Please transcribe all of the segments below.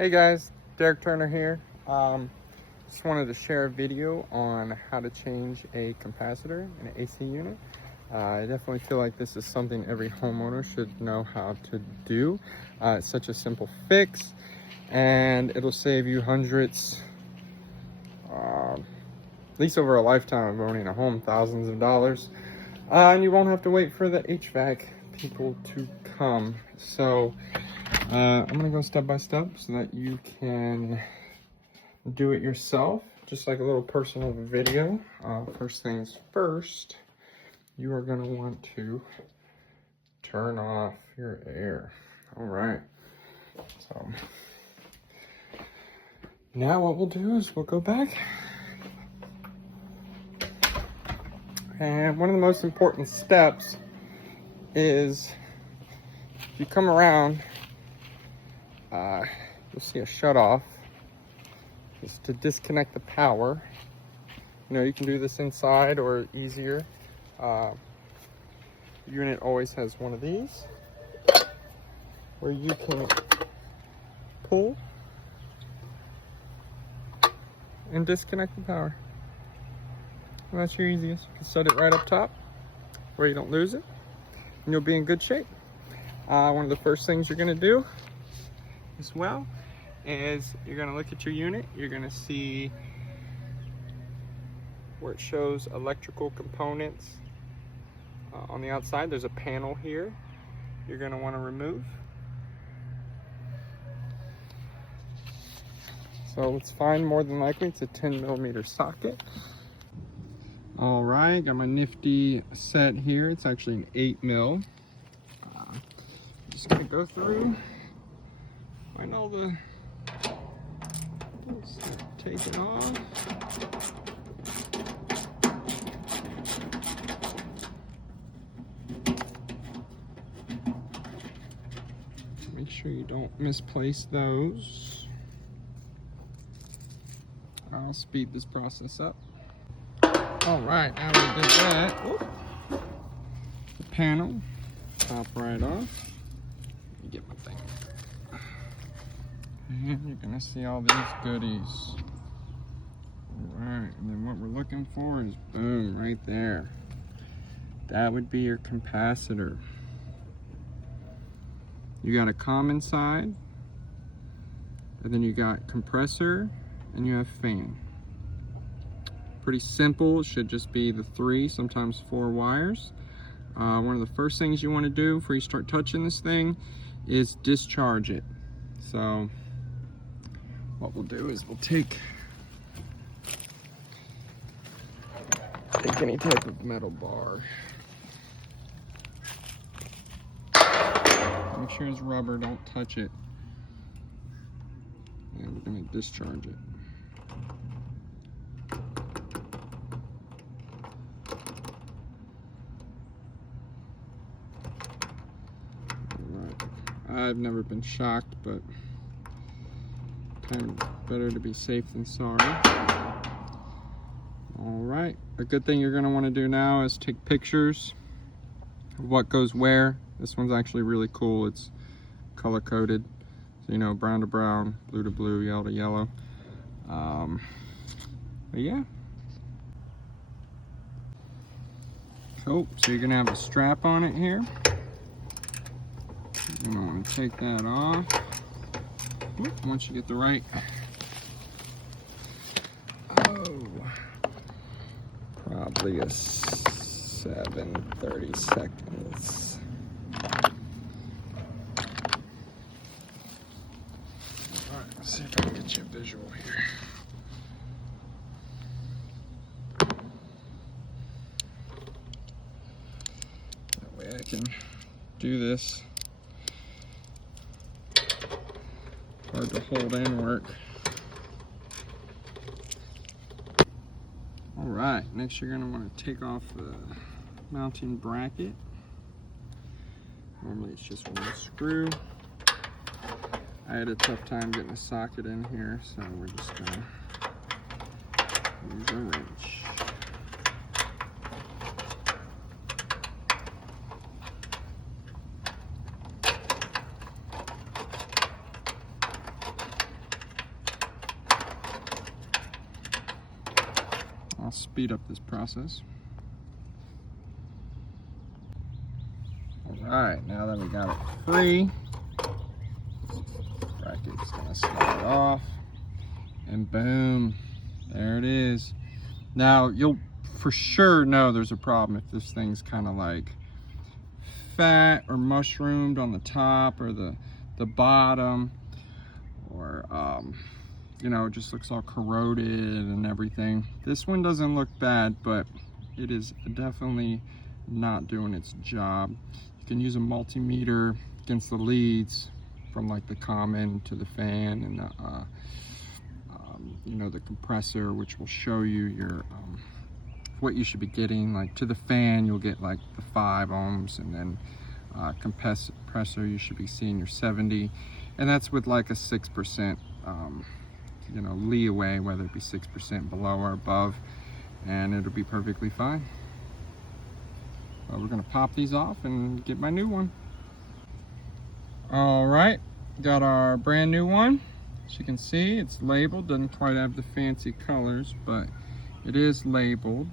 Hey guys, Derek Turner here. Just wanted to share a video on how to change a capacitor in an AC unit. I definitely feel like this is something every homeowner should know how to do. It's such a simple fix, and it'll save you hundreds, at least over a lifetime of owning a home, thousands of dollars. And you won't have to wait for the HVAC people to come. So I'm gonna go step by step so that you can do it yourself, just like a little personal video. First things first, you are gonna want to turn off your air. All right, so now what we'll do is we'll go back. And one of the most important steps is if you come around, you'll see a shut off. It's to disconnect the power. You know, you can do this inside or easier. The unit always has one of these where you can pull and disconnect the power. Well, that's your easiest. You can set it right up top where you don't lose it, and you'll be in good shape. One of the first things you're gonna do as well is you're gonna look at your unit. You're gonna see where it shows electrical components on the outside. There's a panel here you're gonna want to remove. So it's fine, more than likely it's a 10mm socket. All right, got my nifty set here. It's actually an 8mm. Just gonna go through, find all the, take it off. Make sure you don't misplace those. I'll speed this process up. All right, now we did that. Whoop. The panel, pop right off. Let me get my thing. And you're gonna see all these goodies. All right, and then what we're looking for is, boom, right there. That would be your capacitor. You got a common side, and then you got compressor, and you have fan. Pretty simple. It should just be the 3, sometimes 4 wires. One of the first things you want to do before you start touching this thing is discharge it. So what we'll do is we'll take any type of metal bar. Make sure it's rubber, don't touch it. And we're going to discharge it. I've never been shocked, but kind of better to be safe than sorry. All right, a good thing you're gonna wanna do now is take pictures of what goes where. This one's actually really cool. It's color coded. So, you know, brown to brown, blue to blue, yellow to yellow. But yeah. Cool, so you're gonna have a strap on it here. You're gonna want to take that off. Once you get the right, probably a 7-30 seconds. All right, let's see if I can get you a visual here. That way I can do this. Hard to hold and work. All right, next you're gonna wanna take off the mounting bracket. Normally it's just one screw. I had a tough time getting a socket in here, so we're just gonna use a wrench. speed up this process. All right, now that we got it free, bracket's gonna slide off, and boom, there it is. Now you'll for sure know there's a problem if this thing's kind of like fat or mushroomed on the top or the bottom, or you know, it just looks all corroded and everything. This one doesn't look bad, but it is definitely not doing its job. You can use a multimeter against the leads from like the common to the fan and the you know, the compressor, which will show you your what you should be getting. Like to the fan, you'll get like the 5 ohms, and then compressor, you should be seeing your 70, and that's with like a 6% you know, leeway, whether it be 6% below or above, and it'll be perfectly fine. Well, we're gonna pop these off and get my new one. All right, got our brand new one. As you can see, it's labeled, doesn't quite have the fancy colors, but it is labeled.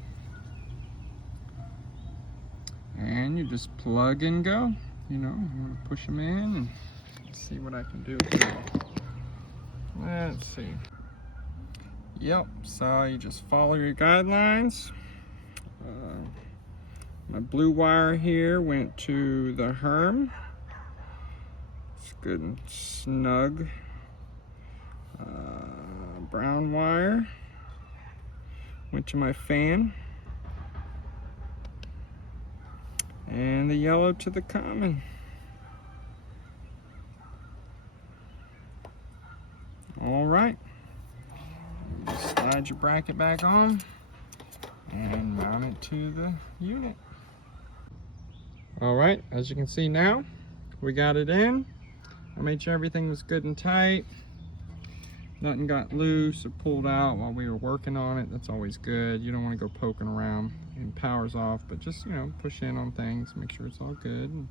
And you just plug and go. You know, I'm gonna push them in and see what I can do here. Let's see. Yep, so you just follow your guidelines. My blue wire here went to the Herm. It's good and snug. Brown wire went to my fan. And the yellow to the common. All right. Just slide your bracket back on and mount it to the unit. All right, as you can see now, we got it in. I made sure everything was good and tight. Nothing got loose or pulled out while we were working on it. That's always good. You don't want to go poking around and power's off, but just, you know, push in on things, make sure it's all good. And,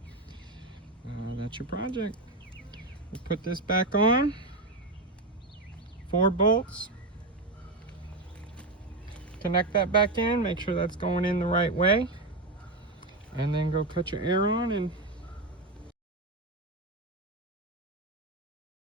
that's your project. We'll put this back on. 4 bolts. Connect that back in, make sure that's going in the right way. And then go cut your air on and